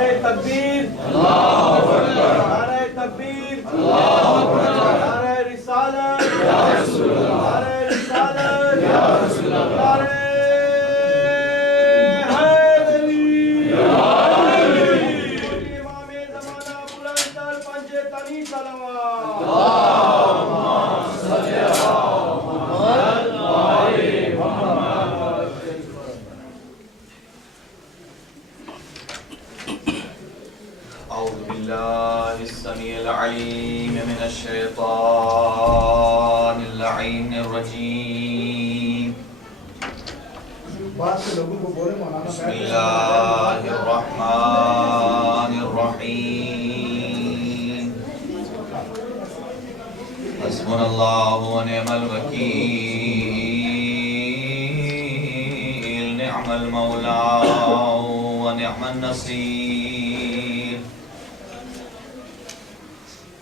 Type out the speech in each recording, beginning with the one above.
نعرہ تکبیر نعرہ تکبیر نعرہ رسالت نعرہ رسالت نعرہ حیدری امام زمانہ بلند تر پنج تنی صلوات أعوذ بالله السميع العليم من الشيطان اللعين الرجيم بسم الله الرحمن الرحيم حسبنا الله ونعم الوكيل نعم المولى ونعم النصير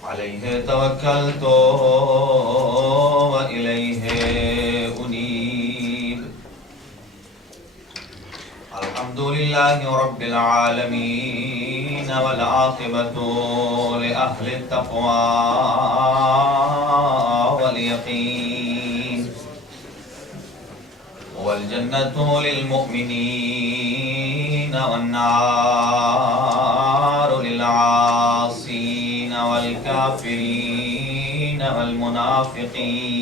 عليه توكلت وإليه أنيب الحمد لله رب العالمين والعاقبة لأهل التقوى واليقين والجنة للمؤمنين والنار للعاصين والكافرين والمنافقين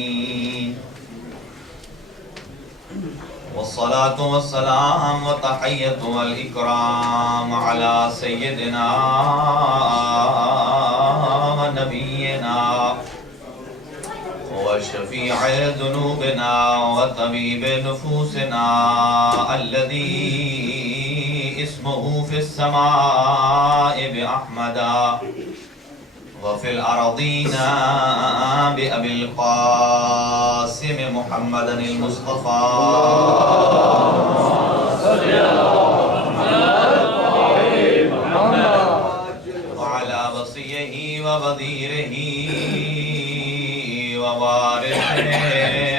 والصلاة والسلام والتحية والإكرام على سيدنا ونبينا وشفيع ذنوبنا وطبيب نفوسنا الذي اسمه في السماء بأحمدا وفي الأرضين بأبي القاسم محمد المصطفى وعلى وصيه ووزيره ووارث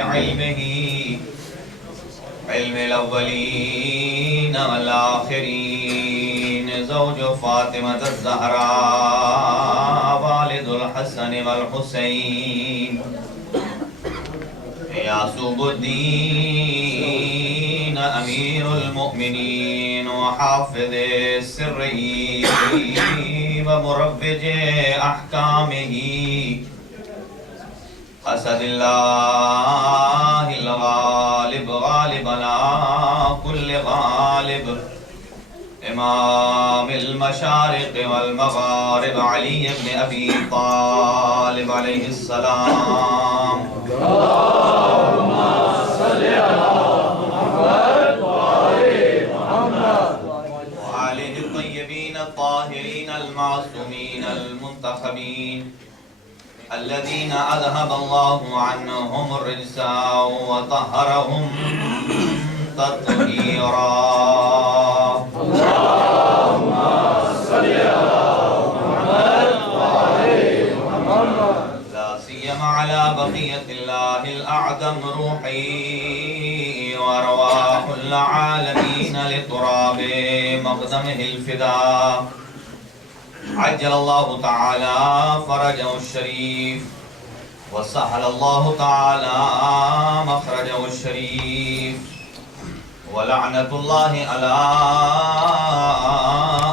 علمه علم الأولين والآخرين زوج فاطمة الزهراء والد الحسن والحسين يعصب الدين أمير المؤمنين وحافظ سره ومروج أحكامه أسد الله الغالب غالب على كل غالب امام المشارق والمغارب علي بن ابي طالب عليه السلام اللهم صل على محمد وآل محمد وآله الطيبين الطاهرين المعصومين المنتخبين الذين أذهب الله عنهم الرجس وطهرهم تطهيرا اللهم صل على محمد وآل محمد لا سيما على بقية الله الأعظم روحي وأرواح العالمين لتراب مقدمه الفداء عجل الله تعالى فرجه الشريف وسهل الله تعالى مخرجه الشريف ولعنة الله على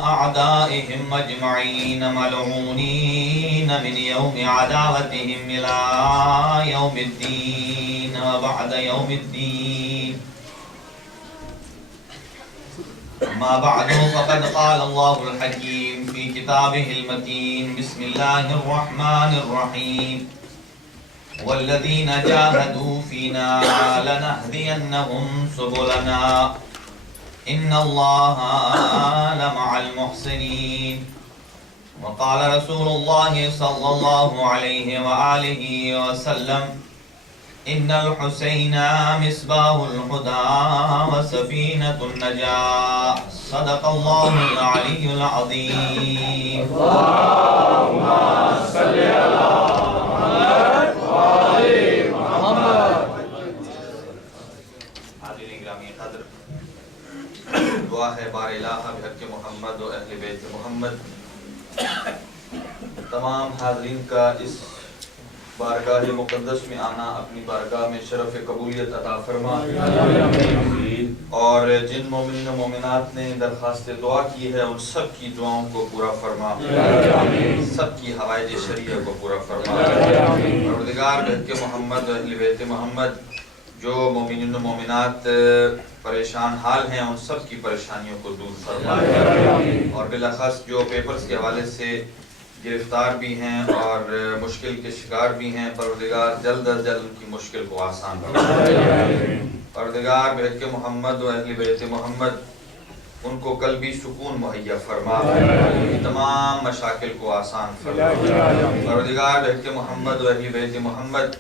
أعدائهم أجمعين ملعونين من يوم عداوتهم إلى يوم الدين وبعد يوم الدين أما بعد فقد قال الله الحكيم في كتابه المتين بسم الله الرحمن الرحيم والذين جاهدوا فينا لنهدينهم سبلنا إن الله لمع المحسنين وقال رسول الله صلى الله عليه وآله وسلم إن الحسين مصباح الهدى وسفينة النجاة صدق الله العلي العظيم اللهم صل على محمد وآل محمد حاضرین گرامی قدر دعا ہے بار الہ بحق محمد محمد و اہل بیت محمد، تمام حاضرین کا اس بارگاہ مقدس میں آنا اپنی بارگاہ میں شرف قبولیت عطا فرما، اور جن مومنین و مومنات نے درخواست دعا کی ہے ان سب کی دعاؤں کو پورا فرما، سب کی حوائج شریعہ کو پورا فرما۔ پروردگار بہت کے محمد و اہل بیت محمد، جو مومنین و مومنات پریشان حال ہیں ان سب کی پریشانیوں کو دور فرما، اور بالاخص جو پیپرز کے حوالے سے گرفتار بھی ہیں اور مشکل کے شکار بھی ہیں، پروردگار جلد از جلد ان کی مشکل کو آسان فرما۔ پروردگار بہت کے محمد و اہل بیت محمد، ان کو قلبی سکون مہیا فرما، تمام مشاکل کو آسان فرما۔ پروردگار بہت کے محمد و اہل بیت محمد،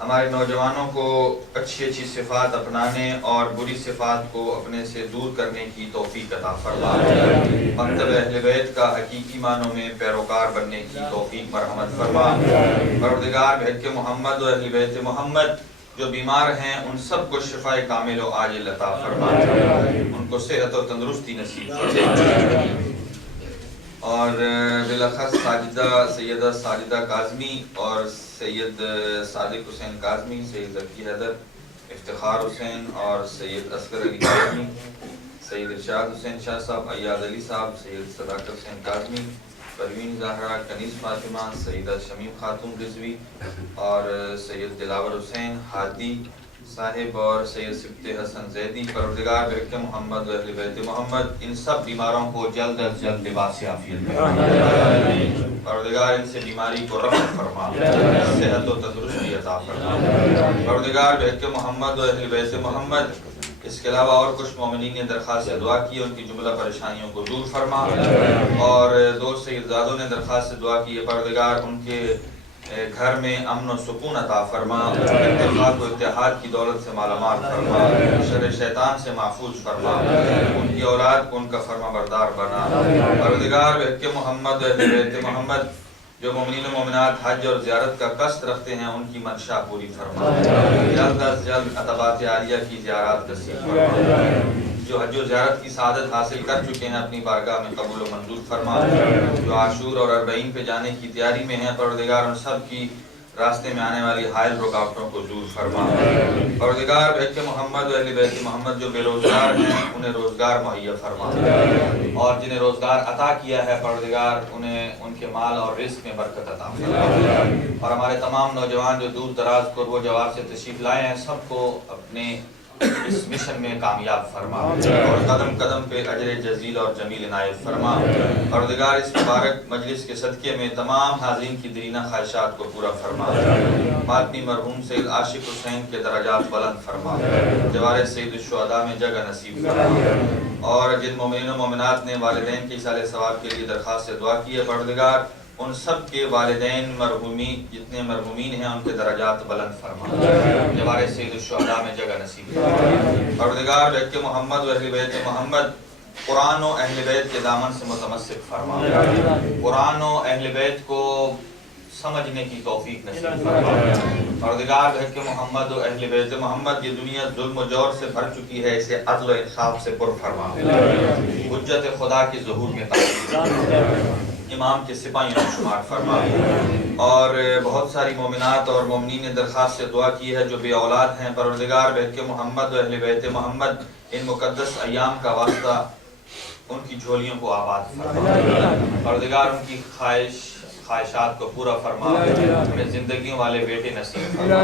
ہمارے نوجوانوں کو اچھی اچھی صفات اپنانے اور بری صفات کو اپنے سے دور کرنے کی توفیق عطا فرما، مکتب اہل بیت کا حقیقی معنوں میں پیروکار بننے کی توفیق مرحمت فرما۔ پروردگار بہت کے محمد و اہل بیت محمد، جو بیمار ہیں ان سب کو شفاء کامل و عاجل عطا فرما، ان کو صحت و تندرستی نصیب فرما، اور بالاخص سیدہ ساجدہ کاظمی اور سید صادق حسین کاظمی، سید ذکی حیدر، افتخار حسین اور سید اصغر علی کاظمی، سید ارشاد حسین شاہ صاحب، ایاد علی صاحب، سید صداقت حسین کاظمی، پروین زہرا، کنیز فاطمہ، سیدہ شمیم خاتون رضوی اور سید دلاور حسین ہادی صاحب اور سید سبت حسن زیدی۔ پروردگار بہت کے محمد و اہل بیت محمد، ان سب بیماروں کو جلد از جلد لباس عافیت فرما، پروردگار ان سے بیماری کو رفع فرما، صحت و تندرستی عطا فرما۔ پروردگار بہت کے محمد و اہل بیت محمد، اس کے علاوہ اور کچھ مومنین نے درخواست دعا کی، ان کی جملہ پریشانیوں کو دور فرما، اور دو سیدزادوں نے درخواست دعا کی ہے، پروردگار ان کے گھر میں امن و سکون عطا فرما، اتفاق و اتحاد کی دولت سے مالا مال فرما، شر شیطان سے محفوظ فرما، ان کی اولاد کو ان کا فرما بردار بنا۔ پروردگار بہت کے محمد و اہل بیت محمد، جو مومنین و مومنات حج اور زیارت کا قصد رکھتے ہیں ان کی منشا پوری فرما، جلد از جلد عطبات عالیہ کی زیارات نصیب فرما، جو حج و زیارت کی سعادت حاصل کر چکے ہیں اپنی بارگاہ میں قبول و منظور فرما، جو عاشور اور اربعین پہ جانے کی تیاری میں ہیں پروردگار ان سب کی راستے میں آنے والی حائل رکاوٹوں کو دور فرما۔ پروردگار بہت کے محمد و اہل بیت محمد، جو بے روزگار ہیں انہیں روزگار مہیا فرما، اور جنہیں روزگار عطا کیا ہے پروردگار انہیں ان کے مال اور رزق میں برکت عطا فرما، اور ہمارے تمام نوجوان جو دور دراز قرب و جوار سے تشریف لائے ہیں سب کو اپنے اس مشن میں کامیاب فرما، اور قدم قدم پہ اجر جزیل اور جمیل عنایت فرما۔ پروردگار اس مبارک مجلس کے صدقے میں تمام حاضرین کی دیرینہ خواہشات کو پورا فرما، ماتمی مرحوم سید عاشق حسین کے درجات بلند فرما، جوار سید الشہداء میں جگہ نصیب فرما، اور جن مومنین و مومنات نے والدین کے ایصال ثواب کے لیے درخواست دعا کی ہے پروردگار ان سب کے والدین جتنے مرحومین ہیں ان کے درجات بلند فرما، جوار سید الشہداء میں جگہ نصیب فرما۔ پروردگار بہت کے محمد و اہل بیت محمد، قرآن و اہل بیت کے دامن سے متمسک فرما، قرآن و اہل بیت کو سمجھنے کی توفیق نصیب فرما۔ پروردگار بہت کے محمد و اہل بیت محمد، یہ دنیا ظلم و جور سے بھر چکی ہے، اسے عدل و انصاف سے پر فرما، حجت خدا کے ظہور میں تبدیل، امام کے سپاہیوں میں شمار فرما، اور بہت ساری مومنات اور مومنین نے درخواست سے دعا کی ہے جو بے اولاد ہیں پروردگار بہت کے محمد و اہل بیت محمد، ان مقدس ایام کا واسطہ ان کی جھولیوں کو آباد فرما، پروردگار ان کی خواہشات کو پورا فرما، انہیں زندگیوں والے بیٹے نصیب فرما،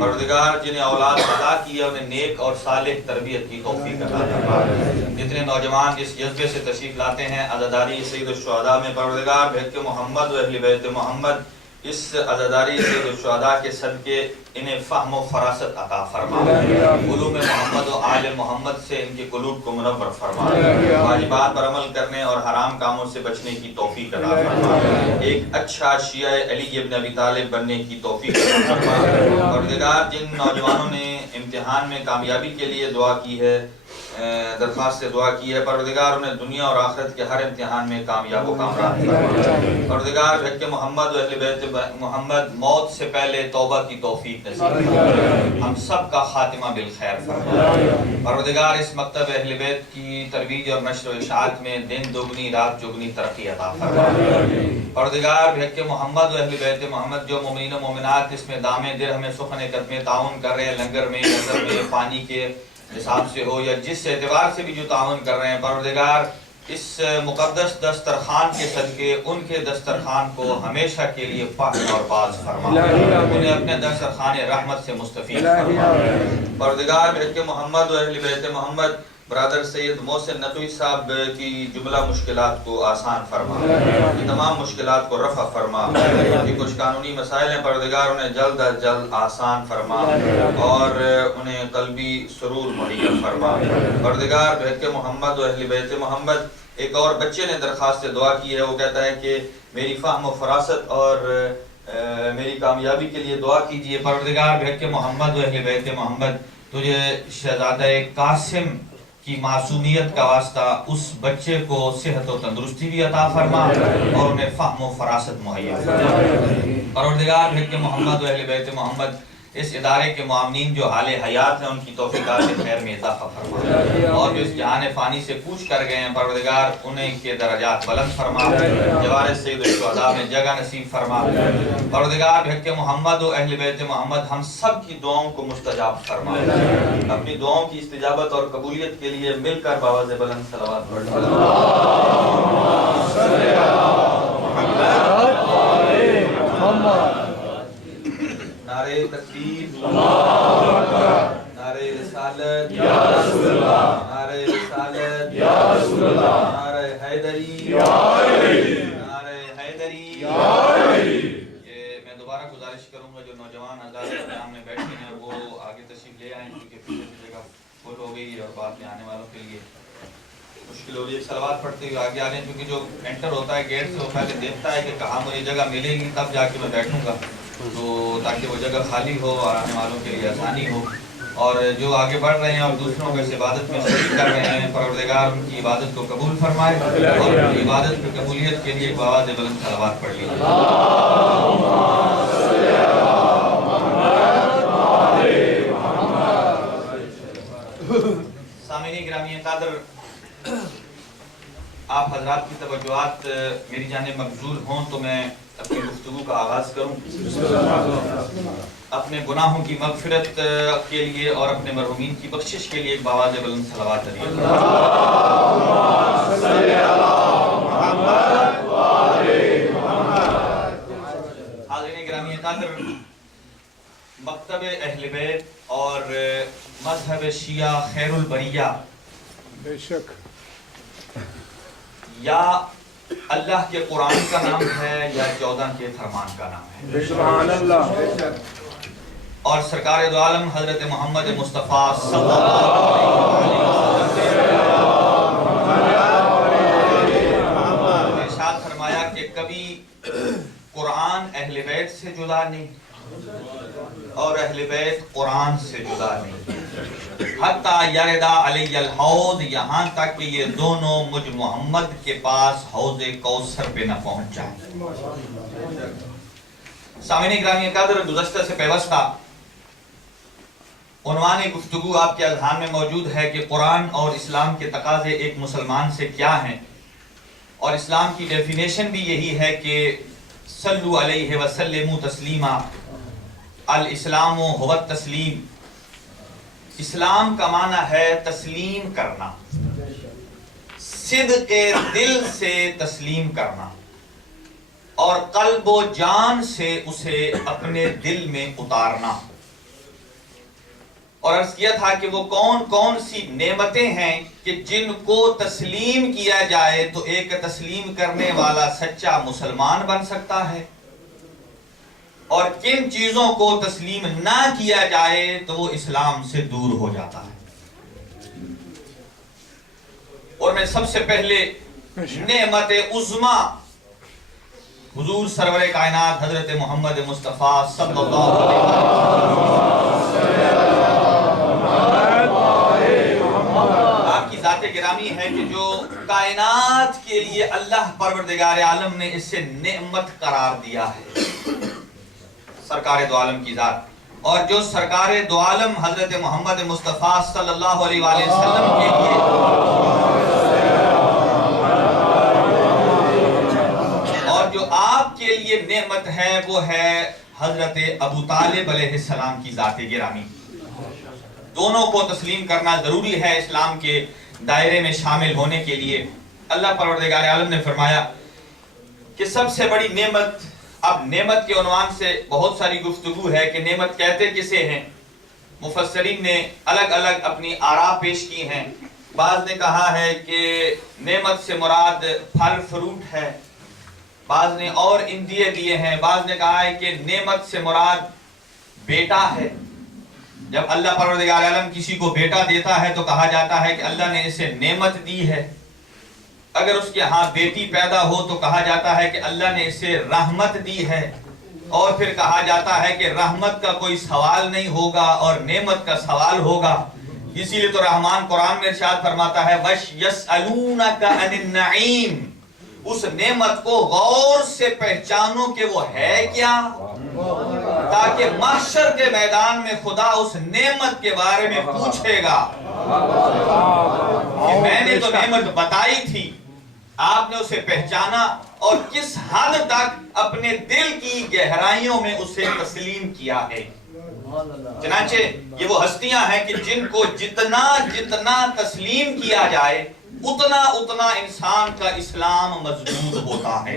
پروردگار جنہیں اولاد عطا کی ہے انہیں نیک اور صالح تربیت کی توفیق عطا فرما، جتنے نوجوان اس جذبے سے تشریف لاتے ہیں عزاداری سید الشہداء میں پروردگار بہت کے محمد و اہل بیت محمد، اس عزاداری سید الشہداء کے صدقے انہیں فہم و فراست عطا فرما، علوم محمد و آل محمد سے ان کے قلوب کو منور فرما، واجبات پر عمل کرنے اور حرام کاموں سے بچنے کی توفیق عطا فرما، ایک اچھا شیعہ علی ابن ابی طالب بننے کی توفیق عطا فرما۔ پروردگار جن نوجوانوں نے امتحان میں کامیابی کے لیے دعا کی ہے درخواست دعا کی ہے پروردگار انہیں دنیا اور آخرت کے ہر امتحان میں کامیاب و کامران فرما۔ پروردگار بھیٹ محمد و اہل بیت محمد موت سے پہلے توبہ کی توفیق نصیب فرما، ہم سب کا خاتمہ بالخیر فرما۔ پروردگار اس مکتب اہل بیت کی ترویج اور نشر و اشاعت میں دن دگنی رات چگنی ترقی عطا فرما۔ پروردگار بھیٹ محمد و اہل بیت محمد جو مومنین و مومنات اس میں دامے درہم سخن قدم تعاون کر رہے ہیں، لنگر میں نظر میں پانی کے حساب سے ہو یا جس اعتبار سے بھی جو تعاون کر رہے ہیں، پروردگار اس مقدس دسترخوان کے صدقے ان کے دسترخوان کو ہمیشہ کے لیے پاک اور باز فرما، انہیں اپنے دسترخوان رحمت سے مستفید فرما۔ پروردگار بھیٹ محمد و اہل بیت محمد برادر سید محسن نقوی صاحب کی جملہ مشکلات کو آسان فرما، یہ تمام مشکلات کو رفع فرما، یہ کچھ قانونی مسائل ہیں پروردگار انہیں جلد از جلد آسان فرما اور انہیں قلبی سرور مہیا فرما۔ پروردگار بھیٹ محمد و اہل بیت محمد ایک اور بچے نے درخواست دعا کی ہے، وہ کہتا ہے کہ میری فہم و فراست اور میری کامیابی کے لیے دعا کیجیے۔ پروردگار بھیٹ محمد و اہل بیت محمد تجھے شہزادہ قاسم کی معصومیت کا واسطہ اس بچے کو صحت و تندرستی بھی عطا فرما اور انہیں فہم و فراست مہیا فرما۔ پروردگار بھیٹ محمد و اہل بیت محمد اس ادارے کے معاونین جو حال حیات ہیں ان کی توفیقات خیر میں اضافہ فرما، اور جو اس جہان فانی سے کوچ کر گئے ہیں پروردگار انہیں کے درجات بلند فرما، جوار سید الشہداء میں جگہ نصیب فرما۔ پروردگار بھیٹ محمد و اہل بیت محمد ہم سب کی دعاؤں کو مستجاب فرما، اپنی دعاؤں کی استجابت اور قبولیت کے لیے مل کر باواز بلند صلوات پڑھیں۔ نعرہ تکبیر، نعرہ رسالت، نعرہ رسالت، نعرہ حیدری، نعرہ حیدری۔ یہ میں دوبارہ گزارش کروں گا جو نوجوان حضرات قیام میں بیٹھے ہیں اور وہ آگے تشریف لے آئیں، کیونکہ پیچھے کی جگہ فل ہو گئی اور بعد میں آنے والوں کے لیے مشکل ہو رہی ہے۔ صلوات پڑھتے ہوئے آگے آ رہے ہیں، کیونکہ جو انٹر ہوتا ہے گیٹ سے وہ پہلے دیکھتا ہے کہ کہاں مجھے جگہ ملے گی تب جا کے میں بیٹھوں گا، تو تاکہ وہ جگہ خالی ہو اور آنے والوں کے لیے آسانی ہو۔ اور جو آگے بڑھ رہے ہیں اور دوسروں کو اس عبادت میں شریک کر رہے ہیں پروردگار ان کی عبادت کو قبول فرمائے اور ان کی عبادت کی قبولیت کے لیے ایک آواز بلند صلوات پڑھ لیجیے۔ سامعین گرامی قدر، آپ حضرات کی توجہات میری جانب مبذول ہوں تو میں اپنی گفتگو کا آغاز کروں۔ اپنے گناہوں کی مغفرت کے لیے اور اپنے مرحومین کی بخشش کے لیے ایک باواز بلند صلوات علیہ۔ حاضرین گرامی قدر، مکتب اہل بیت اور مذہب شیعہ خیر البریہ بے شک یا اللہ کے قرآن کا نام ہے یا 14 کے فرمان کا نام ہے، سبحان اللہ، اور سرکار دو عالم حضرت محمد مصطفیٰ صلی اللہ علیہ وسلم نے ارشاد فرمایا کہ کبھی قرآن اہل بیت سے جدا نہیں اور اہل بیت قرآن سے جدا نہیں، حتیٰ یردا علی الحوض، یہاں تک کہ یہ دونوں مجھ محمد کے پاس حوض کوثر پہ نہ پہنچ جائیں۔ سامعین گرامی قدر، گزشتہ سے پیوستہ عنوان گفتگو آپ کے اذہان میں موجود ہے کہ قرآن اور اسلام کے تقاضے ایک مسلمان سے کیا ہیں، اور اسلام کی ڈیفینیشن بھی یہی ہے کہ صلو علیہ وسلموا تسلیما، الاسلام هو التسلیم، اسلام کا معنی ہے تسلیم کرنا، صدق دل سے تسلیم کرنا اور قلب و جان سے اسے اپنے دل میں اتارنا۔ اور عرض کیا تھا کہ وہ کون کون سی نعمتیں ہیں کہ جن کو تسلیم کیا جائے تو ایک تسلیم کرنے والا سچا مسلمان بن سکتا ہے، اور کن چیزوں کو تسلیم نہ کیا جائے تو وہ اسلام سے دور ہو جاتا ہے۔ اور میں سب سے پہلے نعمت عظمی حضور سرور کائنات حضرت محمد مصطفیٰ صلی اللہ علیہ وسلم بات گرامی ہے کہ جو کائنات کے لیے اللہ پروردگار عالم نے اسے نعمت قرار دیا ہے، سرکار دو عالم کی ذات، اور جو سرکار دو عالم حضرت محمد مصطفیٰ صلی اللہ علیہ وآلہ وسلم کے لیے اور جو آپ کے لیے نعمت ہے وہ ہے حضرت ابو طالب علیہ السلام کی ذات گرامی۔ دونوں کو تسلیم کرنا ضروری ہے اسلام کے دائرے میں شامل ہونے کے لیے۔ اللہ پروردگار عالم نے فرمایا کہ سب سے بڑی نعمت، اب نعمت کے عنوان سے بہت ساری گفتگو ہے کہ نعمت کہتے کسے ہیں۔ مفسرین نے الگ الگ اپنی آراء پیش کی ہیں۔ بعض نے کہا ہے کہ نعمت سے مراد پھل فروٹ ہے، بعض نے اور اندیے دیے ہیں، بعض نے کہا ہے کہ نعمت سے مراد بیٹا ہے۔ جب اللہ پروردگار عالم کسی کو بیٹا دیتا ہے تو کہا جاتا ہے کہ اللہ نے اسے نعمت دی ہے۔ اگر اس کے ہاں بیٹی پیدا ہو تو کہا جاتا ہے کہ اللہ نے اسے رحمت دی ہے، اور پھر کہا جاتا ہے کہ رحمت کا کوئی سوال نہیں ہوگا اور نعمت کا سوال ہوگا۔ اسی لیے تو رحمان قرآن میں ارشاد فرماتا ہے وَش يَسْأَلُونَكَ عَنِ النَّعِيمِ، اس نعمت کو غور سے پہچانو کہ وہ ہے کیا، تاکہ محشر کے میدان میں خدا اس نعمت کے بارے میں پوچھے گا کہ میں نے تو نعمت بتائی تھی، آپ نے اسے پہچانا اور کس حد تک اپنے دل کی گہرائیوں میں اسے تسلیم کیا ہے۔ چنانچہ یہ وہ ہستیاں ہیں کہ جن کو جتنا جتنا تسلیم کیا جائے اتنا اتنا انسان کا اسلام مضبوط ہوتا ہے۔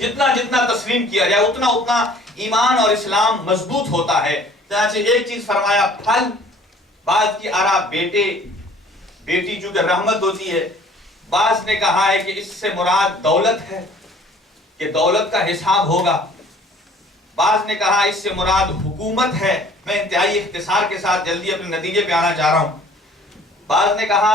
جتنا جتنا تسلیم کیا جائے اتنا اتنا ایمان اور اسلام مضبوط ہوتا ہے۔ چنانچہ ایک چیز فرمایا پھل، بعض کی آراء بیٹے، بیٹی چونکہ رحمت ہوتی ہے، بعض نے کہا ہے کہ اس سے مراد دولت ہے کہ دولت کا حساب ہوگا، بعض نے کہا اس سے مراد حکومت ہے۔ میں انتہائی اختصار کے ساتھ جلدی اپنے نتیجے پہ آنا چاہ رہا ہوں۔ بعض نے کہا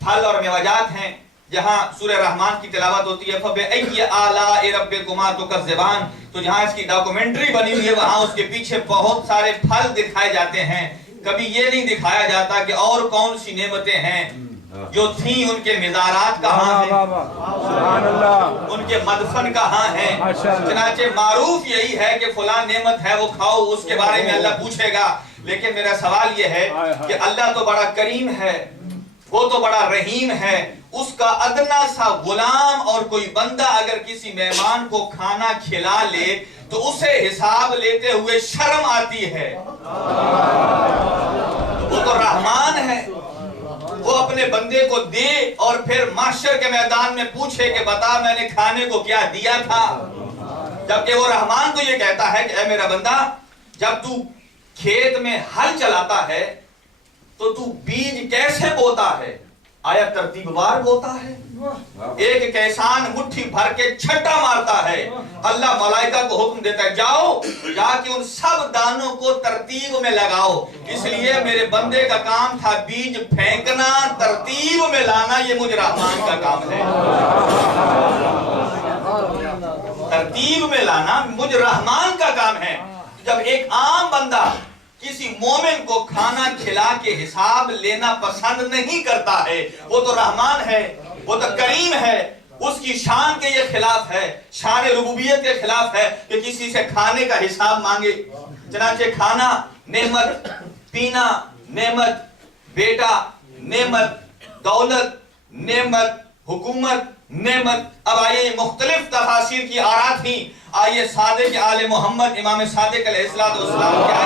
پھل اور میوجات ہیں، جہاں سورہ رحمان کی تلاوت ہوتی ہے فَبِأَيِّ آلَاءِ رَبِّكُمَا تُكَذِّبَانِ، تو جہاں اس کی ڈاکومنٹری بنی ہوئی ہے وہاں اس کے پیچھے بہت سارے پھل دکھائے جاتے ہیں۔ کبھی یہ نہیں دکھایا جاتا کہ اور کون سی نعمتیں ہیں جو تھیں، ان کے مزارات کہاں ہیں، ان کے مدفن کہاں ہیں۔ چنانچہ معروف یہی ہے کہ فلاں نعمت ہے وہ کھاؤ، اس کے بارے میں اللہ پوچھے گا۔ لیکن میرا سوال یہ ہے کہ اللہ تو بڑا کریم ہے، وہ تو بڑا رحیم ہے، اس کا ادنا سا غلام اور کوئی بندہ اگر کسی مہمان کو کھانا کھلا لے تو اسے حساب لیتے ہوئے شرم آتی ہے۔ وہ تو رحمان ہے، وہ اپنے بندے کو دے اور پھر محشر کے میدان میں پوچھے کہ بتا میں نے کھانے کو کیا دیا تھا، جبکہ وہ رحمان تو یہ کہتا ہے کہ اے میرا بندہ، جب تو کھیت میں ہل چلاتا ہے تو تو بیج کیسے بوتا ہے؟ آیا ترتیب وار بوتا ہے؟ ایک کیسان مٹھی بھر کے چھٹا مارتا ہے، اللہ ملائکہ کو حکم دیتا ہے جاؤ جا کے ان سب دانوں کو ترتیب میں لگاؤ۔ اس لیے میرے بندے کا کام تھا بیج پھینکنا، ترتیب میں لانا، یہ مجھ رحمان کا کام ہے۔ ترتیب میں لانا مجھ رحمان کا کام ہے۔ جب ایک عام بندہ کسی مومن کو کھانا کھلا کے حساب لینا پسند نہیں کرتا ہے، وہ تو رحمان ہے، وہ تو کریم ہے، اس کی شان کے یہ خلاف ہے، شان ربوبیت کے خلاف ہے کہ کسی سے کھانے کا حساب مانگے۔ چنانچہ کھانا نعمت، پینا نعمت، بیٹا نعمت، دولت نعمت، حکومت نعمت۔ اب آئیے مختلف تفاسیر کی آراء تھیں، آئیے صادق آل محمد امام صادق علیہ السلام کیا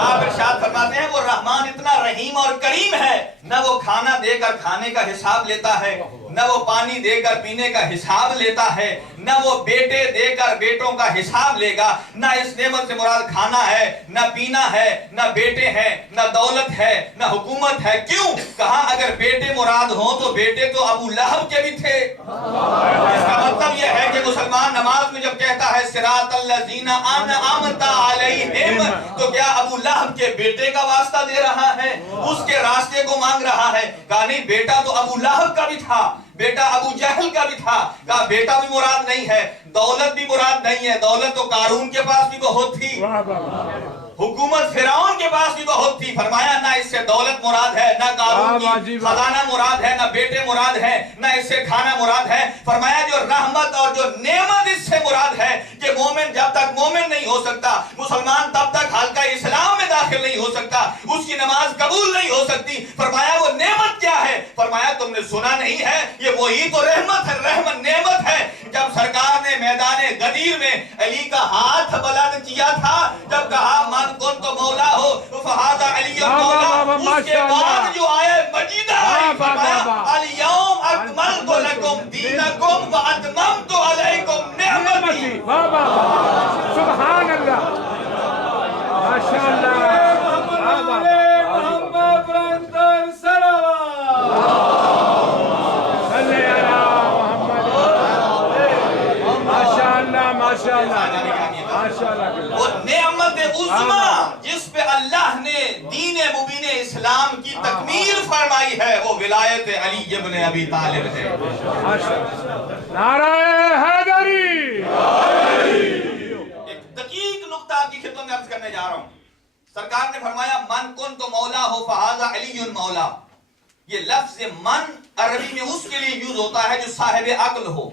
آپ ارشاد فرماتے ہیں وہ رحمان اتنا رحیم اور کریم ہے، نہ وہ کھانا دے کر کھانے کا حساب لیتا ہے، نہ وہ پانی دے کر پینے کا حساب لیتا ہے، نہ وہ بیٹے دے کر بیٹوں کا حساب لے گا۔ نہ اس نعمت سے مراد کھانا ہے، نہ پینا ہے، نہ بیٹے ہیں، نہ دولت ہے، نہ حکومت ہے۔ کیوں؟ کہا اگر بیٹے مراد ہوں تو بیٹے تو ابو لہب کے بھی تھے۔ اس کا مطلب یہ ہے کہ مسلمان نماز میں جب کہتا ہے صراط الذین انعمت علیہم، تو کیا ابو لہب کے بیٹے کا واسطہ دے رہا ہے، اس کے راستے کو مانگ رہا ہے؟ کہا نہیں، بیٹا تو ابو لہب کا بھی تھا، بیٹا ابو جہل کا بھی تھا۔ کہا بیٹا بھی مراد نہیں ہے، دولت بھی مراد نہیں ہے، دولت تو قارون کے پاس بھی بہت تھی۔ حکومت فرعون کے پاس بھی بہت تھی، فرمایا نہ اس سے دولت مراد ہے، نہ قارون کی خزانہ مراد ہے، نہ بیٹے مراد ہے، نہ اس سے کھانا مراد ہے، فرمایا جو رحمت اور جو نعمت اس سے مراد ہے کہ مومن جب تک مومن نہیں ہو سکتا، مسلمان تب تک حلقہ اسلام میں داخل نہیں ہو سکتا، اس کی نماز قبول نہیں ہو سکتی، فرمایا وہ نعمت کیا ہے؟ فرمایا تم نے سنا نہیں ہے، یہ وہی تو رحمت ہے، رحمت نعمت ہے۔ جب سرکار نے میدان غدیر میں علی کا ہاتھ بلند کیا تھا، جب کہا من کن تو مولا ہو فہذا علی مولا، اس کے بعد جو آئے مجیدہ آئی، فرمایا الیوم اکملت لکم دینکم واتممت علیکم نعمتی۔ سبحان اللہ، ماشاء اللہ، وہ نعمت عظمیٰ جس پہ اللہ نے دین مبین اسلام کی تکمیل فرمائی ہے، وہ ولایت علی ابن ابی طالب ہے۔ نعرہ حیدری۔ ایک دقیق نقطہ آپ کی خدمت میں عرض کرنے جا رہا ہوں۔ سرکار نے فرمایا من کن تو مولا ہو فہذا علی مولا۔ یہ لفظ من عربی میں اس کے لیے یوز ہوتا ہے جو صاحب عقل ہو،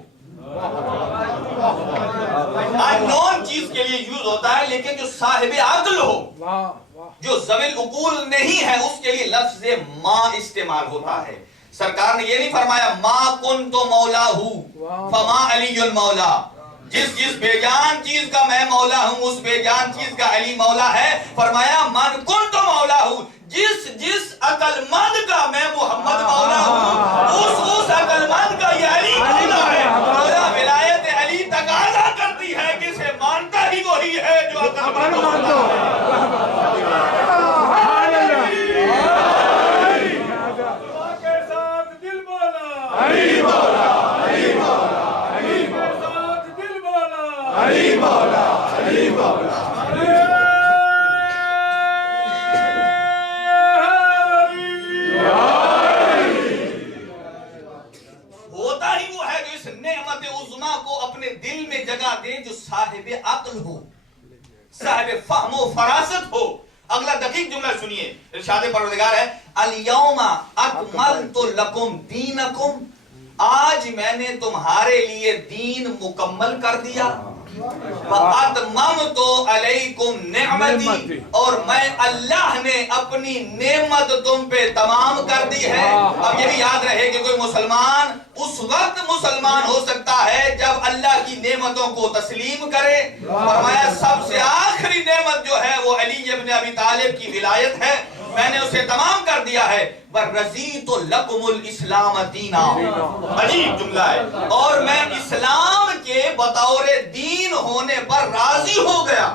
نون چیز کے لیے یوز ہوتا ہے، لیکن جو صاحب عقل ہو، جو ذوی العقول نہیں ہے، اس کے لیے لفظ ما استعمال ہوتا ہے۔ سرکار نے یہ نہیں فرمایا ما کن تو مولا ہوں فما علی المولا، جس بے جان چیز کا میں مولا ہوں اس بے جان چیز کا علی مولا ہے۔ فرمایا من کن تو مولا ہوں، جس عقل مند کا میں محمد مولا ہوں، اس عقل مند کا یہ علی مولا ہے۔ ولایت علی تقاضا کرتی ہے کہ اسے مانتا ہی وہی ہے جو عقل مند ہوتا ہی وہ ہے جو اس نعمت عظمیٰ کو اپنے دل میں جگہ دے، جو صاحب عقل ہو، صاحب فہم و فراست ہو۔ اگلا دقیق جملہ سنیے، ارشاد پروردگار ہے الیوم اکملت لکم دینکم، آج میں نے تمہارے لیے دین مکمل کر دیا، وَأَتْمَمْتُ عَلَيْكُمْ نِعْمَتِي، اور میں اللہ نے اپنی نعمت تم پہ تمام کر دی ہے۔ اب یہ بھی یاد رہے کہ کوئی مسلمان اس وقت مسلمان ہو سکتا ہے جب اللہ کی نعمتوں کو تسلیم کرے۔ فرمایا سب سے آخری نعمت جو ہے وہ علی ابن ابی طالب کی ولایت ہے، میں نے اسے تمام کر دیا ہے۔ وَرَضِيتُ لَكُمُ الْإِسْلَامَ دِينًا، عجیب جملہ ہے، اور میں اسلام کے بطور دین ہونے پر راضی ہو گیا۔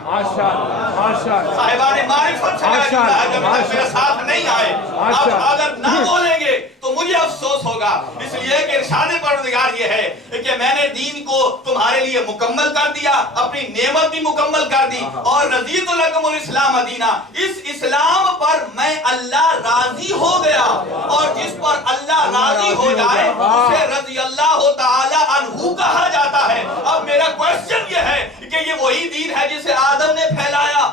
صاحبان معرفت سے جب تک میرے ساتھ نہیں آئے، اب اگر نہ بولیں گے تو مجھے افسوس ہوگا، اس لیے کہ ارشاد پروردگار یہ ہے کہ میں نے دین کو تمہارے لیے مکمل کر دیا، اپنی نعمت بھی مکمل کر دی، اور رضیت لکم الاسلام دینا، اس اسلام پر میں اللہ راضی ہو گیا، اور جس پر اللہ راضی ہو جائے اسے رضی اللہ تعالی عنہ کہا جاتا ہے۔ اب میرا کوئسچن یہ ہے کہ یہ وہی دین ہے جسے آدم نے پھیلایا،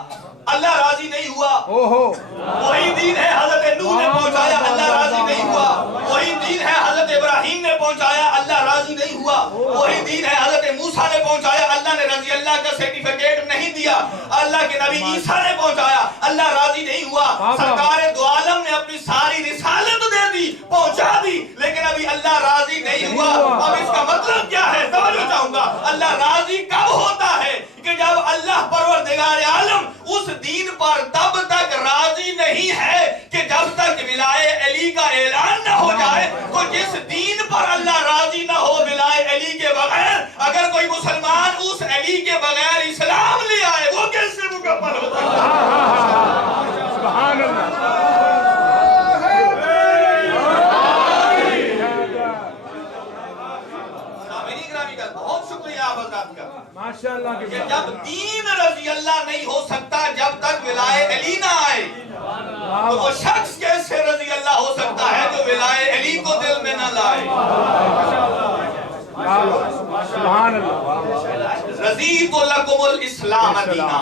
اللہ راضی نہیں ہوا، وہی دین ہے حضرت نوح نے پہنچایا، اللہ راضی نہیں ہوا، وہی دین ہے حضرت ابراہیم نے پہنچایا، اللہ راضی نہیں ہوا، وہی دین ہے حضرت موسیٰ نے پہنچایا، اللہ نے رضی اللہ کا سرٹیفکیٹ نہیں دیا، اللہ کے نبی عیسیٰ نے پہنچایا، اللہ راضی نہیں ہوا، سرکار دو عالم نے اپنی ساری رسالت دے دی، پہنچا دی، لیکن ابھی اللہ راضی نہیں ہوا۔ اب اس کا مطلب کیا ہے؟ توجہ چاہوں گا، اللہ راضی کب ہوتا ہے؟ کہ جب اللہ پروردگار عالم اس دین پر تب تک راضی نہیں ہے کہ جب تک ولایہ علی کا اعلان نہ ہو جائے۔ تو جس دین پر اللہ راضی نہ ہو ولایہ علی کے بغیر، اگر کوئی مسلمان اس علی کے بغیر اسلام لے آئے وہ کیسے مکمل ہو سکتا ہے؟ سبحان اللہ۔ بہت شکریہ آپ حضرات کا، ماشاءاللہ، کہ جب دین رضی اللہ نہیں ہو سکتا جب تک ولایہ علی نہ آئے، تو وہ شخص کیسے رضی اللہ ہو سکتا ہے جو ولایہ علی کو دل میں نہ لائے؟ سبحان اللہ۔ رضیت لکم الاسلام دینا،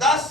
10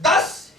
10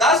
10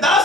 10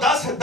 10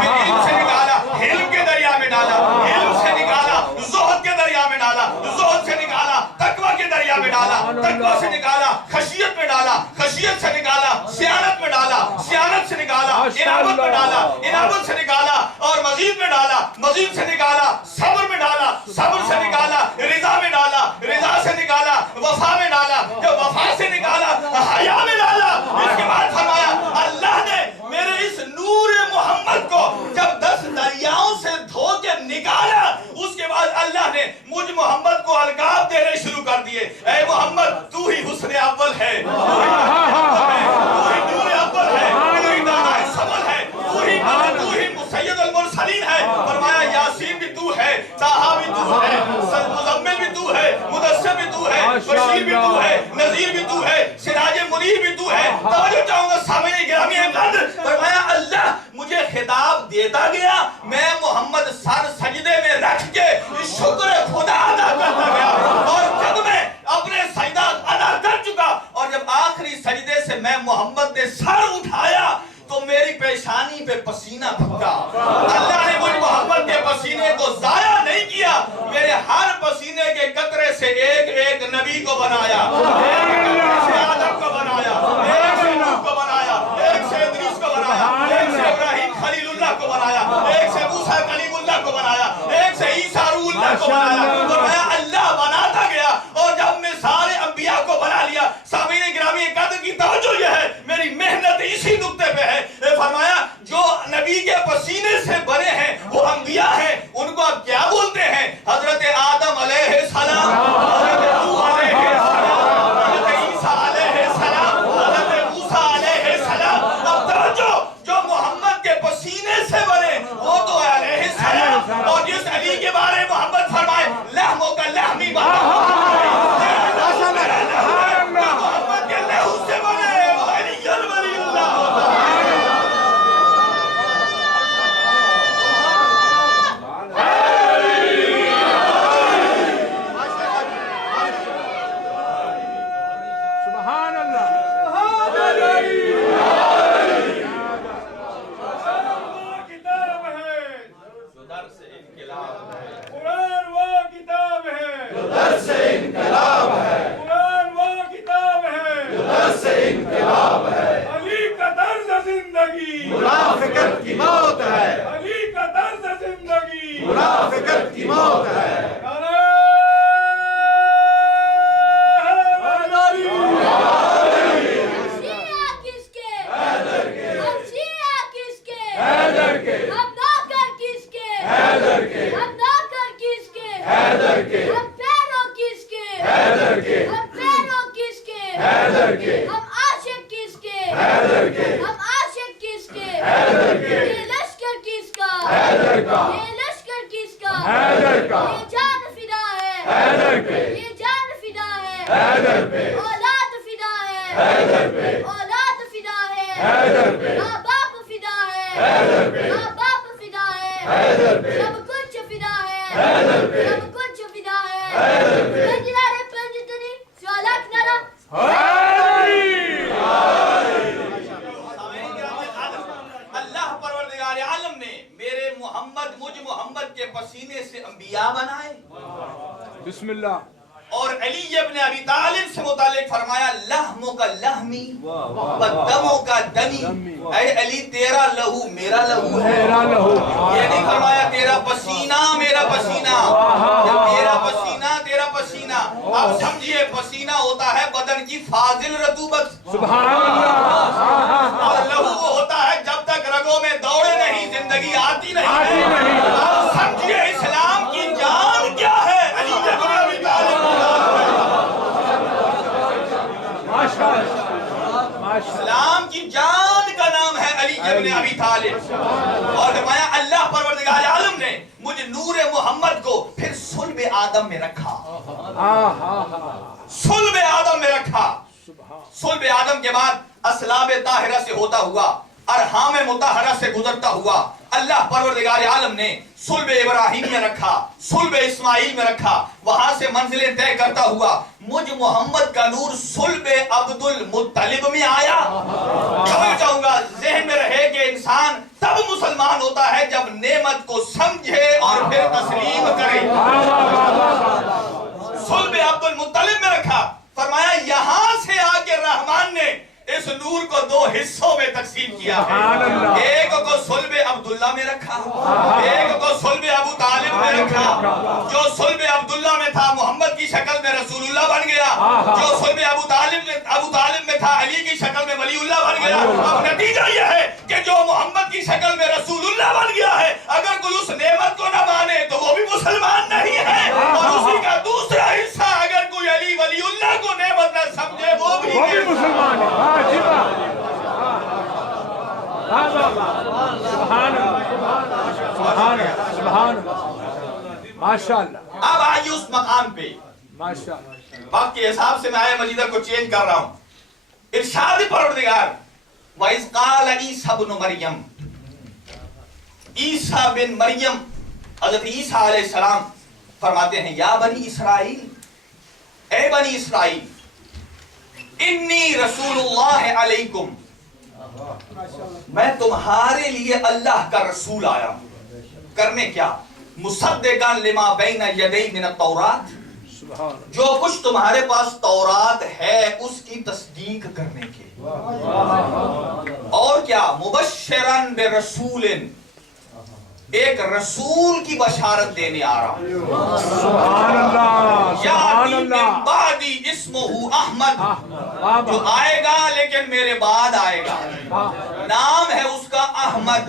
پھر علم سے نکالا علم کے دریا میں ڈالا, علم سے نکالا زہد کے دریا میں ڈالا, زہد سے نکالا تقوی کے دریا میں ڈالا, تقوی سے نکالا خشیت میں ڈالا, خشیت سے نکالا سیانت میں ڈالا, سیانت سے نکالا انابت میں ڈالا, انابت سے نکالا اور مزید میں ڈالا, مزید سے نکالا صبر میں ڈالا, صبر سے نکالا رضا میں ڈالا, رضا سے نکالا وفا میں ڈالا, جب وفا سے نکالا حیا میں ڈالا. اس کے بعد فرمایا اللہ نے میرے اس نور محمد کو جب 10 دریاؤں سے دھو کے نکالا, اس کے بعد اللہ نے مجھ محمد کو القاب دینے شروع کر دیے. اے محمد تو ہی حسن اول ہے, تو ہی نور اول ہے, تو ہی دانائے سبل ہے, تو ہی سید المرسلین ہے. فرمایا یاسین بھی تو ہے, طٰہٰ بھی تو ہے, مزمل بھی تو ہے, مدثر بھی تو ہے, بشیر بھی تو ہے, نذیر بھی تو ہے, سراج منیر بھی تو ہے. توجہ چاہوں گا سامعین گرامی قدر, فرمایا اللہ مجھے خطاب دیتا گیا, میں محمد سر سجدے میں رکھ کے شکر خدا ادا کرتا گیا, اور جب میں اپنے سجدہ ادا کر چکا اور جب آخری سجدے سے میں محمد نے سر اٹھایا تو میری پیشانی پہ پسینہ پھکا. اللہ نے مجھ محمد کے پسینے کو ضائع نہیں کیا, میرے ہر پسینے کے قطرے سے ایک ایک نبی کو بنایا, ایک سے آدم کو بنایا, ایک سے نوح کو بنایا, ایک سے ادریس کو بنایا, ایک سے ابراہیم خلیل اللہ کو بنایا, ایک سے موسیٰ کلیم اللہ کو بنایا, ایک سے عیسیٰ روح اللہ کو بنایا. فرمایا اللہ بناتا گیا, اور جب میں سارے انبیاء کو بنا لیا. سامعین گرامی قدر کی توجہ یہ ہے, میری محنت اسی نقطے پہ ہے. فرمایا جو نبی کے پسینے سے بنے ہیں وہ انبیاء ہیں, ان کو اب کیا بولتے ہیں؟ حضرت آدم علیہ السلام, حضرت نوح علیہ السلام, حضرت عیسیٰ علیہ السلام, حضرت موسیٰ علیہ السلام. اب توجہ, جو محمد کے پسینے سے بنے وہ تو علیہ السلام, اور جس علی کے بارے میں محمد فرمائے لحموں کا لحمی بنا, محمد کے لہو سے بنے وہ علی ولی اللہ ہوتا ہے. منافقت کی موت ہے, علی کا طرز زندگی منافقت کی موت ہے. بسم اللہ. اور علی ابن ابی طالب سے متعلق فرمایا لحموں کا لحمی دموں کا دمی. اے علی تیرا لہو میرا لہو ہے, یہ نہیں فرمایا تیرا پسینہ میرا پسینہ, تیرا پسینہ تیرا پسینہ. اب سمجھئے پسینہ ہوتا ہے بدن کی فاضل رطوبت, سبحان اللہ, اور لہو وہ ہوتا ہے جب تک رگوں میں دوڑے نہیں زندگی آتی نہیں. اب سمجھئے اسلام کی جان کیا ہے, علی ابن ابی طالب. اسلام کی جان کا نام ہے علی ابن ابی طالب. اور فرمایا اللہ پروردگار عالم نے مجھے نور محمد کو پھر صلب آدم میں رکھا, صلب آدم میں رکھا. صلب آدم کے بعد اسلاب طاہرہ سے ہوتا ہوا, ارحام مطہرہ سے گزرتا ہوا, اللہ پروردگار عالم نے صلب ابراہیم میں رکھا، صلب اسماعیل میں رکھا، وہاں سے منزلیں طے کرتا ہوا مجھ محمد کا نور صلب عبد المطلب میں آیا۔ میں چاہوں گا ذہن میں رہے کہ انسان تب مسلمان ہوتا ہے جب نعمت کو سمجھے اور پھر تسلیم کرے۔ صلب عبد المطلب میں رکھا، فرمایا یہاں سے آ کے رحمان نے اس نور کو دو حصوں میں تقسیم کیا ہے، ایک کو صلب عبداللہ میں رکھا، ایک کو صلب ابو طالب میں رکھا۔ جو صلب عبداللہ میں تھا محمد کی شکل میں رسول اللہ بن گیا، جو صلب ابو طالب میں تھا علی کی شکل میں ولی اللہ بن گیا۔ اب نتیجہ یہ ہے کہ جو محمد کی شکل میں رسول اللہ بن گیا ہے، اگر کوئی اس نعمت کو نہ مانے تو وہ بھی مسلمان نہیں ہے، اور اسی کا دوسرا حصہ اگر کوئی علی ولی اللہ کو نعمت نہ سمجھے وہ بھی مسلمان ہے۔ ماشاءاللہ۔ اب آئیے اس مقام پہ، ماشاءاللہ۔ وقت کے حساب سے میں آیہ مجیدہ کو چینج کر رہا ہوں۔ ارشاد پروردگار وَإِذْ قَالَ عِيسَى ابْنُ مَرْيَمَ، عیسیٰ بن مریم، حضرت عیسیٰ علیہ السلام فرماتے ہیں یا بنی اسرائیل، اے بنی اسرائیل، انی رسول اللہ علیکم، میں تمہارے لیے اللہ کا رسول آیا ہوں۔ کرنے کیا؟ مصدقا لما بین یدی من التورات، جو کچھ تمہارے پاس تورات ہے اس کی تصدیق کرنے کے، اور کیا؟ مبشرا برسول، ایک رسول کی بشارت دینے آ رہا ہوں۔ سبحان اللہ، سبحان من اللہ۔ بعدی اسمہ احمد، جو آئے گا لیکن میرے بعد آئے گا، نام ہے اس کا احمد۔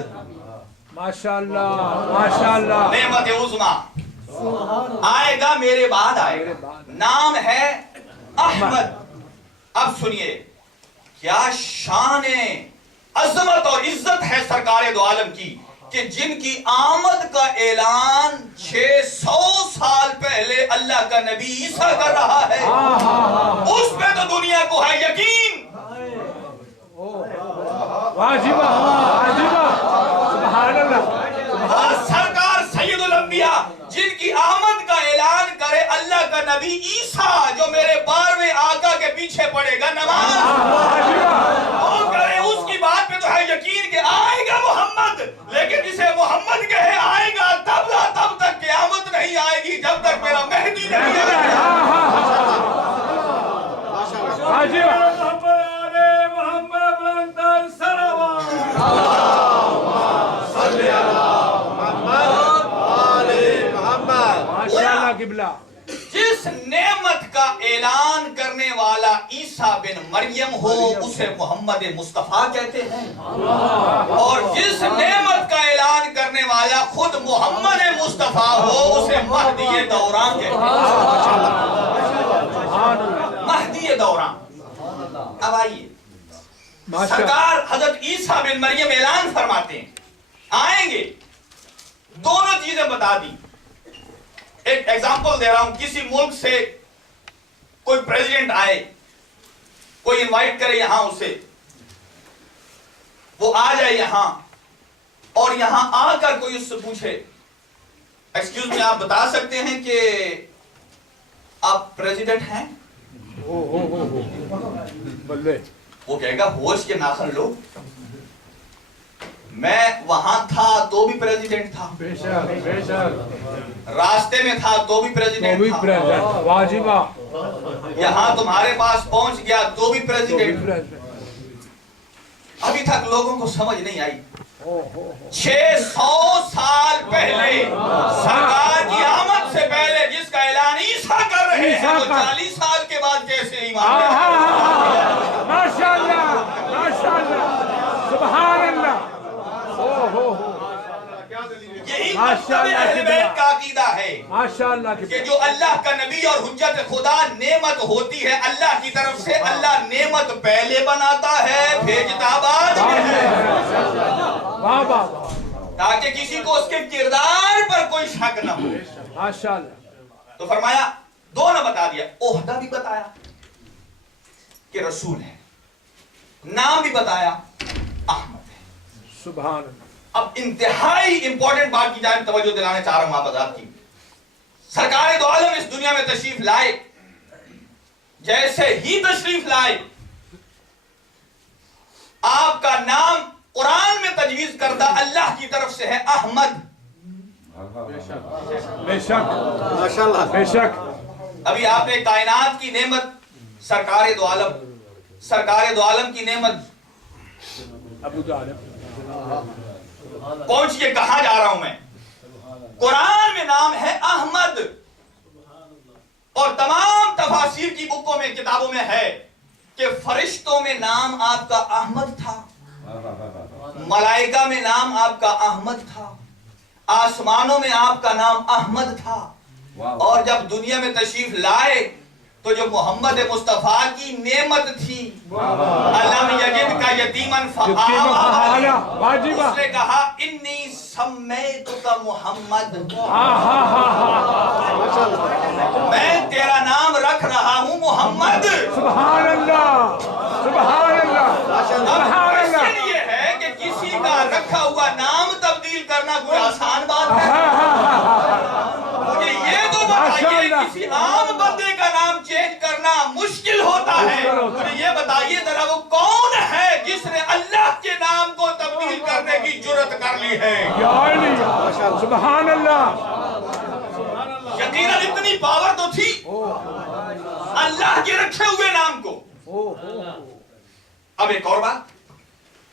ماشاءاللہ، ماشاءاللہ۔ نعمت عظمی، آئے گا میرے بعد آئے گا، نام ہے احمد۔ اب سنیے کیا شان عظمت اور عزت ہے سرکار دو عالم کی کہ جن کی آمد کا اعلان 600 سال پہلے اللہ کا نبی عیسیٰ کر رہا ہے، اس پہ تو دنیا کو ہے یقین۔ واجبہ، واجبہ، سبحان اللہ۔ اور سرکار سید الانبیاء جن کی آمد کا اعلان کرے اللہ کا نبی عیسیٰ، جو میرے 12ویں آقا کے پیچھے پڑے گا نماز، اور کرے اس کی بات پہ تو ہے یقین کہ آئے گا محمد، لیکن جسے محمد کہے آئے گا تب تک قیامت نہیں آئے گی جب تک میرا مہدی نہیں آئے گا۔ جس نعمت کا اعلان کرنے والا عیسیٰ بن مریم ہو اسے محمد مصطفیٰ کہتے ہیں، اور جس نعمت کا اعلان کرنے والا خود محمد مصطفیٰ ہو اسے مہدی دوران کہتے ہیں۔ مہدی دوران۔ اب آئیے سرکار حضرت عیسیٰ بن مریم اعلان فرماتے ہیں آئیں گے، دونوں چیزیں بتا دی۔ ایک ایگزامپل دے رہا ہوں، کسی ملک سے کوئی پریزیڈنٹ آئے، کوئی انوائٹ کرے یہاں اسے، وہ آ جائے یہاں، اور یہاں آ کر کوئی اس سے پوچھے ایکسکیوز میں آپ بتا سکتے ہیں کہ آپ پریزیڈنٹ ہیں؟ وہ کہے گا ہوش کے ناخن لو، میں وہاں تھا تو بھی پریزیڈنٹ تھا، راستے میں تھا تو بھی پریزیڈنٹ تھا، واجبہ، یہاں تمہارے پاس پہنچ گیا تو بھی پریزیڈنٹ۔ ابھی تک لوگوں کو سمجھ نہیں آئی 600 سال پہلے سرکار کی آمد سے پہلے جس کا اعلان عیسیٰ کر رہے ہیں وہ 40 سال کے بعد کیسے ایمان لے آئے؟ ماشاءاللہ، ماشاءاللہ، سبحان اللہ۔ یہی مطلب اہل بیت کا عقیدہ ہے کہ جو اللہ کا نبی اور حجت خدا نعمت ہوتی ہے اللہ کی طرف سے، اللہ نعمت پہلے بناتا ہے بھیجتا بعد میں، تاکہ کسی کو اس کے کردار پر کوئی شک نہ ہو۔ ماشاءاللہ۔ تو فرمایا دونوں بتا دیا، عہدہ بھی بتایا کہ رسول ہے، نام بھی بتایا احمد ہے۔ سبحان اللہ۔ اب انتہائی امپورٹنٹ بات کی جانب توجہ دلانے چاہ رہا ہوں آپ حضرات کی. سرکار دو عالم اس دنیا میں تشریف لائے, جیسے ہی تشریف لائے آپ کا نام قرآن میں تجویز کردہ اللہ کی طرف سے ہے احمد. بے شک بے شک. ابھی آپ نے کائنات کی نعمت سرکار دو عالم کی نعمت ابو طالب. پہنچیے کہاں جا رہا ہوں میں. قرآن میں نام ہے احمد, اور تمام تفاسیر کی بکوں میں کتابوں میں ہے کہ فرشتوں میں نام آپ کا احمد تھا, ملائکہ میں نام آپ کا احمد تھا, آسمانوں میں آپ کا نام احمد تھا, اور جب دنیا میں تشریف لائے تو جو محمد مصطفیٰ کی نعمت تھی, علم یجد کا یتیمن فآویٰ, اس نے کہا انی سمیتک محمد, میں تیرا نام رکھ رہا ہوں محمد. سبحان اللہ سبحان اللہ سبحان اللہ. اس لیے ہے کہ کسی کا رکھا ہوا نام تبدیل کرنا کوئی آسان بات ہے. مجھے یہ تو بتائیے کسی عام بندے کا نام چینج کرنا مشکل ہوتا ہے, مجھے یہ بتائیے ذرا وہ کون ہے جس نے اللہ کے نام کو تبدیل کرنے کی جرات کر لی ہے. سبحان اللہ. یقیناً اتنی پاور تو تھی اللہ کے رکھے ہوئے نام کو. اب ایک اور بات,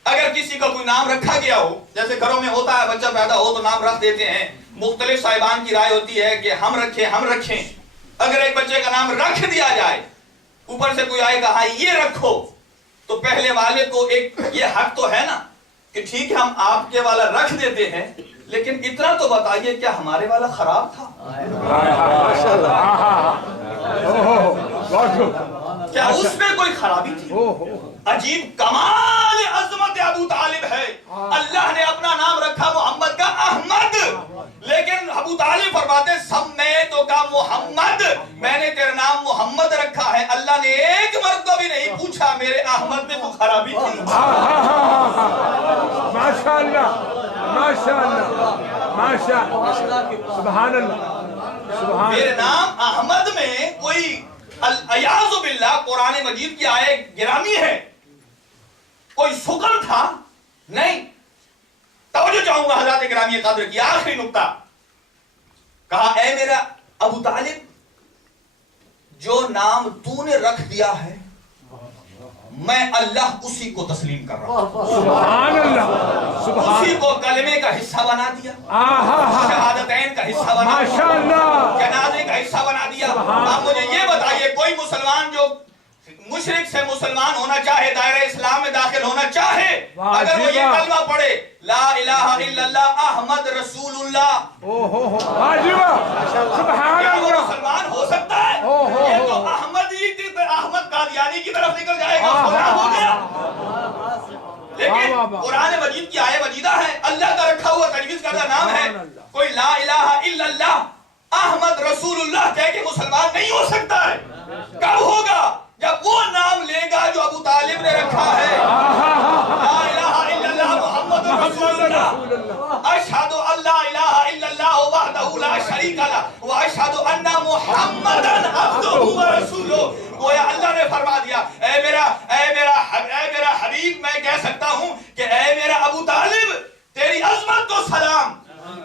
اگر کسی کا کوئی نام رکھا گیا ہو, جیسے گھروں میں ہوتا ہے بچہ پیدا ہو تو نام رکھ دیتے ہیں, مختلف صاحبان کی رائے ہوتی ہے کہ ہم رکھیں. اگر ایک بچے کا نام رکھ دیا جائے, اوپر سے کوئی آئے کہا یہ رکھو, تو پہلے والے کو ایک یہ حق تو ہے نا کہ ٹھیک ہے ہم آپ کے والا رکھ دیتے ہیں, لیکن اتنا تو بتائیے کیا ہمارے والا خراب تھا؟ کیا اس میں کوئی خرابی تھی؟ عجیب کمال عظمت ابو طالب ہے. اللہ نے اپنا نام رکھا محمد کا احمد, لیکن ابو طالب فرماتے سمیتک محمد, میں نے تیرا نام محمد رکھا ہے. اللہ نے ایک مرتبہ بھی نہیں پوچھا میرے احمد میں کوئی خرابی تھی. ماشاءاللہ ماشاءاللہ ماشاءاللہ. سبحان اللہ. میرے نام احمد میں کوئی الیاذ باللہ قرآن مجید کی آیت گرامی ہے, کوئی شکر تھا نہیں. توجہ چاہوں گا حضرات گرامی قدر کی, آخری نقطہ کہا اے میرا ابو طالب, جو نام تو نے رکھ دیا ہے میں اللہ اسی کو تسلیم کر رہا ہوں. سبحان اللہ. اسی کو کلمے کا حصہ بنا دیا, شہادتین کا حصہ بنا دیا, جنازے کا حصہ بنا دیا. آپ مجھے یہ بتائیے کوئی مسلمان جو مشرک سے مسلمان ہونا چاہے, دائرہ اسلام میں داخل ہونا چاہے, اگر وہ یہ کلمہ پڑھے لا الہ الا اللہ احمد رسول اللہ, کیا وہ مسلمان ہو سکتا ہے؟ یہ تو احمد قادیانی کی طرف نکل جائے گا, خدا ہو گیا. لیکن قرآن مجید کی آیت مجیدہ ہے, اللہ کا رکھا ہوا تجویز کردہ نام ہے. کوئی لا الہ الا اللہ احمد رسول اللہ کہہ کے مسلمان نہیں ہو سکتا ہے. کب ہوگا؟ جب وہ نام لے گا جو ابو طالب نے رکھا ہے, لا الہ الا اللہ محمد رسول اللہ, اشہد ان لا الہ الا اللہ وحدہ لا شریک لہ واشہد ان محمدا عبدہ ورسولہ. گویا اللہ نے فرما دیا اے میرا حبیب, میں کہہ سکتا ہوں کہ اے میرا ابو طالب تیری عظمت کو سلام.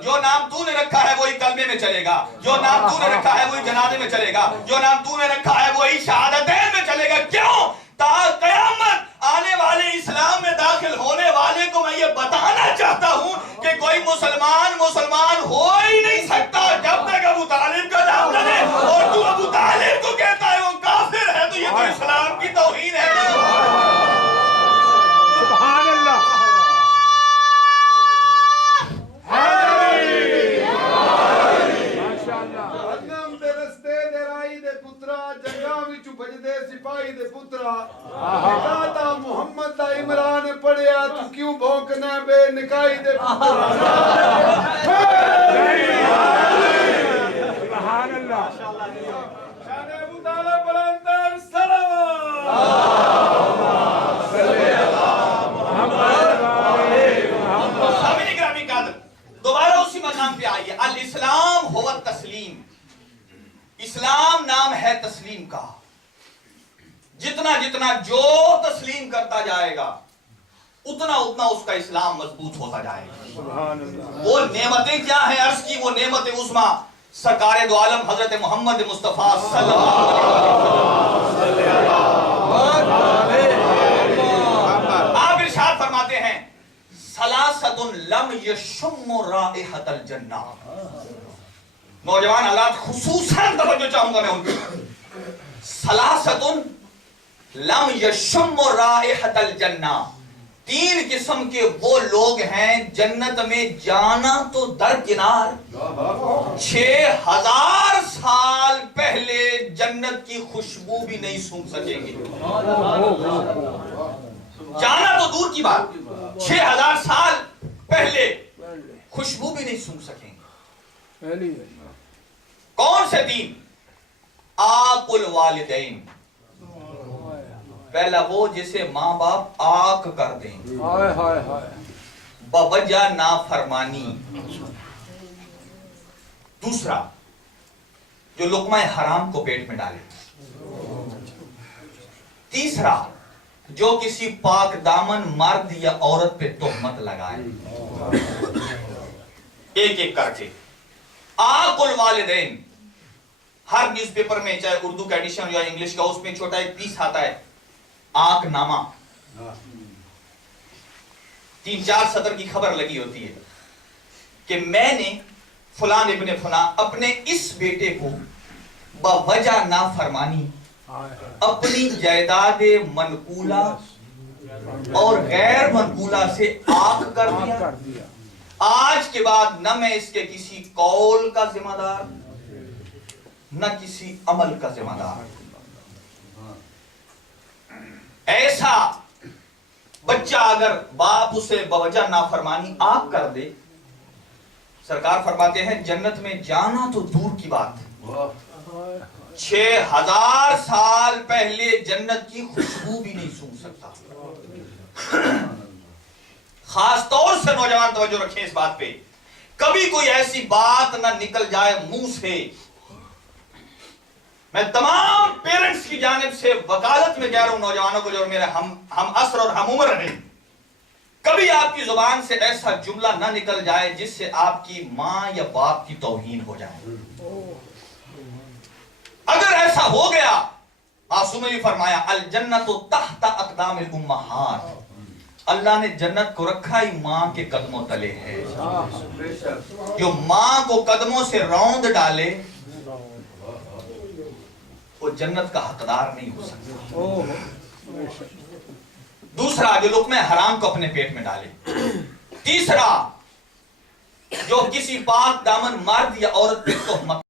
جو نام تو نے رکھا ہے وہی کلمے میں چلے گا, جو نام تو نے رکھا ہے وہی جنازے میں چلے گا, جو نام تو نے رکھا ہے وہی شہادتین میں چلے گا. کیوں؟ تا قیامت آنے والے اسلام میں داخل ہونے والے کو میں یہ بتانا چاہتا ہوں کہ کوئی مسلمان ہو ہی نہیں سکتا جب تک ابو طالب کا نام لے, اور تو ابو طالب کو کہتا ہے وہ کافر ہے, تو یہ تو اسلام کی توہین ہے. سبحان اللہ. سپاہی دے پترا دادا محمد دا عمران پڑھیا, تو کیوں بھونکنا بے نکائی دے پترا. سبحان اللہ. شان ابو طالب بلندر سلام. محمد اسلام نام ہے تسلیم کا. جتنا جتنا جو تسلیم کرتا جائے گا اتنا اتنا اس کا اسلام مضبوط ہوتا جائے گا. سبحان اللہ. وہ نعمتیں کیا ہیں عرض کی؟ وہ نعمت عظما سرکار دو عالم حضرت محمد مصطفیٰ صلی اللہ علیہ وسلم. آپ ارشاد فرماتے ہیں ثلاثۃ لم یشم رائحۃ الجنہ. نوجوان حضرات خصوصاً توجہ چاہوں گا میں ان کی. ثلاثۃ لم یشم رائحۃ الجنہ. 3 قسم کے وہ لوگ ہیں جنت میں جانا تو درکنار 6000 سال پہلے جنت کی خوشبو بھی نہیں سونگھ سکیں گے. جانا تو دور کی بات 6000 سال پہلے خوشبو بھی نہیں سونگھ سکیں گے. کون سے 3؟ آق الوالدین. پہلا وہ جسے ماں باپ آق کر دیں بوجہ نافرمانی. دوسرا جو لقمہ حرام کو پیٹ میں ڈالے. تیسرا جو کسی پاک دامن مرد یا عورت پہ تہمت لگائے. ایک ایک کر کے. آق الوالدین ہر نیوز پیپر میں چاہے اردو کا ایڈیشن یا انگلش کا اس میں چھوٹا ایک پیس آتا ہے آق نامہ. 3-4 سطر کی خبر لگی ہوتی ہے کہ میں نے فلان ابن فلان اپنے اس بیٹے کو بوجہ نافرمانی اپنی جائیداد منقولہ اور غیر منقولہ سے آق کر دیا. آج کے بعد نہ میں اس کے کسی قول کا ذمہ دار نہ کسی عمل کا ذمہ دار. ایسا بچہ اگر باپ اسے بوجہ نافرمانی آق کر دے سرکار فرماتے ہیں جنت میں جانا تو دور کی بات 6000 سال پہلے جنت کی خوشبو بھی نہیں سونگھ سکتا. خاص طور سے نوجوان توجہ رکھیں اس بات پہ. کبھی کوئی ایسی بات نہ نکل جائے منہ سے. میں تمام پیرنٹس کی جانب سے وکالت میں کہہ رہا ہوں نوجوانوں کو جو میرے ہم عصر اور ہم عمر ہیں, کبھی آپ کی زبان سے ایسا جملہ نہ نکل جائے جس سے آپ کی ماں یا باپ کی توہین ہو جائے. اگر ایسا ہو گیا معصوم نے بھی فرمایا الجنت تحت اقدام الامہات. اللہ نے جنت کو رکھا ہی ماں کے قدموں تلے ہے. جو ماں کو قدموں سے روند ڈالے وہ جنت کا حقدار نہیں ہو سکتا. دوسرا جو لقمہ حرام کو اپنے پیٹ میں ڈالے. تیسرا جو کسی پاک دامن مرد یا عورت پہ تہمت